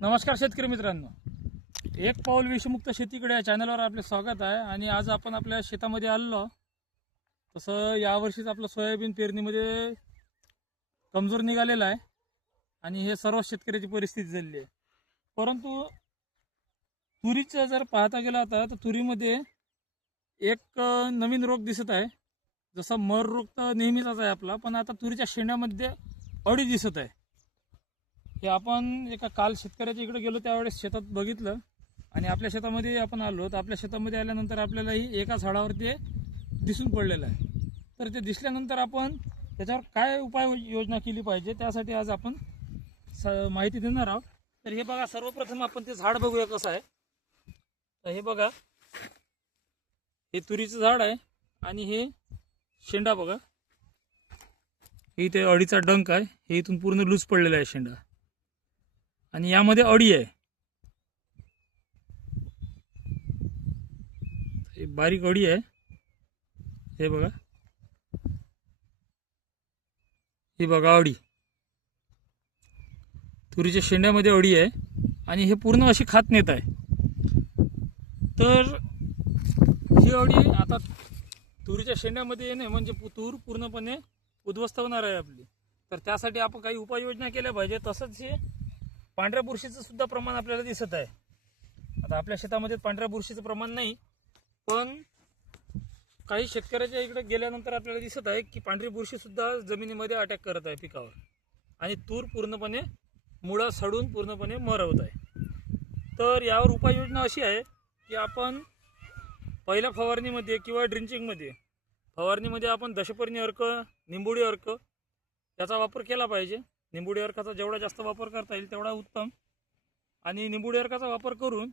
नमस्कार शेतकरी मित्रांनो, एक पाऊल विषमुक्त शेतीकडे या चॅनलवर आपले स्वागत आहे. आणि आज आपण आपल्या शेतामध्ये आलो. तसं यावर्षीच आपलं सोयाबीन पेरणीमध्ये कमजोर निघालेलं आहे आणि हे सर्व शेतकऱ्याची परिस्थिती झालेली आहे. परंतु तुरीचं जर पाहता गेलं आता तर तुरीमध्ये एक नवीन रोग दिसत आहे. जसं मर रोग तर नेहमीचाच आहे आपला, पण आता तुरीच्या शेंड्यामध्ये अळी दिसत आहे. हे आपण एका काल शेतकऱ्याच्या इकडे गेलो त्यावेळेस शेतात बघितलं आणि आपल्या शेतामध्ये आपण आलो. तर आपल्या शेतामध्ये आल्यानंतर आपल्यालाही एका झाडावर ते दिसून पडलेलं आहे. तर ते दिसल्यानंतर आपण त्याच्यावर काय उपाययोजना केली पाहिजे त्यासाठी आज आपण माहिती देणार आहोत. तर हे बघा, सर्वप्रथम आपण ते झाड बघूया कसं आहे. तर हे बघा, हे तुरीचं झाड आहे आणि हे शेंडा बघा, हे इथे अळीचा डंक आहे. हे इथून पूर्ण लूज पडलेला आहे शेंडा आणि यामध्ये अळी आहे. हे बारीक अळी आहे. हे बघा, ही बघा अळी, तुरीच्या शेंड्यामध्ये अळी आहे आणि हे पूर्ण अशी खात नेत आहे. तर ही अळी आता तुरीच्या शेंड्यामध्ये येणे म्हणजे तूर पूर्णपणे उद्ध्वस्त होणार आहे आपली. तर त्यासाठी आपण काही उपाययोजना केल्या पाहिजे. तसंच हे पांढऱ्या बुरशीचं सुद्धा प्रमाण आपल्याला दिसत आहे. आता आपल्या शेतामध्ये पांढऱ्या बुरशीचं प्रमाण नाही, पण काही शेतकऱ्याच्या इकडे गेल्यानंतर आपल्याला दिसत आहे की पांढरी बुरशी सुद्धा जमिनीमध्ये अटॅक करत आहे पिकावर आणि तूर पूर्णपणे मुळा सडून पूर्णपणे मरवत आहे. तर यावर उपाययोजना अशी आहे की आपण पहिल्या फवारणीमध्ये किंवा ड्रिंचिंगमध्ये फवारणीमध्ये आपण दशपर्णी अर्क, निंबोळी अर्क याचा वापर केला पाहिजे. निंबोळी अर्काचा जेवढा जास्त वापर करता येईल तेवढा उत्तम. आणि निंबोळी अर्काचा वापर करून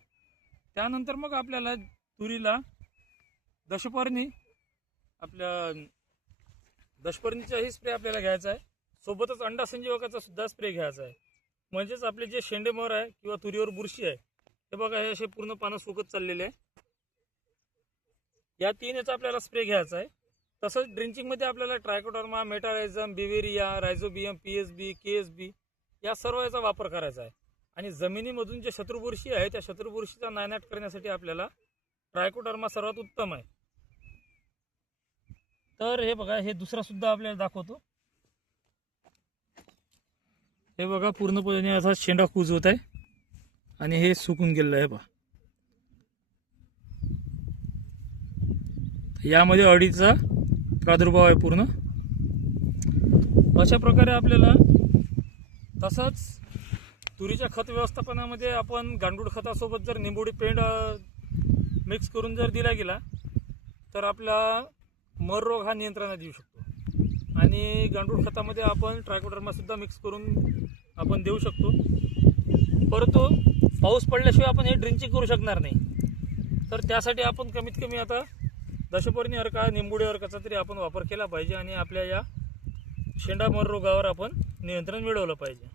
त्यानंतर मग आपल्याला तुरीला दशपर्णी, आपल्या दशपर्णीचाही स्प्रे आपल्याला घ्यायचा आहे. सोबतच अंडा संजीवकाचा सुद्धा स्प्रे घ्यायचा आहे. म्हणजेच आपले जे शेंडे मर आहे किंवा तुरीवर बुरशी आहे हे बघा, हे असे पूर्ण पानं सुकत चाललेले आहे. या तीन याचा आपल्याला स्प्रे घ्यायचा आहे. तसंच ड्रिंचिंगमध्ये आपल्याला trichoderma, metarhizium, beauveria, rhizobium, PSB, KSB या सर्व याचा वापर करायचा आहे. आणि जमिनीमधून जे शत्रुबुरशी आहे त्या शत्रुबुरशीचा नायनाट करण्यासाठी आपल्याला ट्रायकोडर्मा सर्वात उत्तम आहे. तर हे बघा, हे दुसरा सुद्धा आपल्याला दाखवतो. हे बघा, पूर्णपणे असा शेंडा कुजवत आहे आणि हे सुकून गेलेलं आहे. पहा, यामध्ये अळीचा प्रादुर्भाव आहे पूर्ण. अशा प्रकारे आपल्याला, तसंच तुरीच्या खत व्यवस्थापनामध्ये आपण गांडूळ खतासोबत जर निंबोळी पेंड मिक्स करून जर दिला गेला तर आपला मर रोग हा नियंत्रणात येऊ शकतो. आणि गांडूळ खतामध्ये आपण ट्रायकोडर्मा सुद्धा मिक्स करून आपण देऊ शकतो. परंतु पाऊस पडल्याशिवाय आपण हे ड्रिंचिंग करू शकणार नाही. तर त्यासाठी आपण कमीत कमी आता दशपर्णी अर्का, निंबोळी अर्काचा तरी आपण वापर केला पाहिजे आणि आपल्या या शेंडा मर रोगावर आपण नियंत्रण मिळवलं पाहिजे.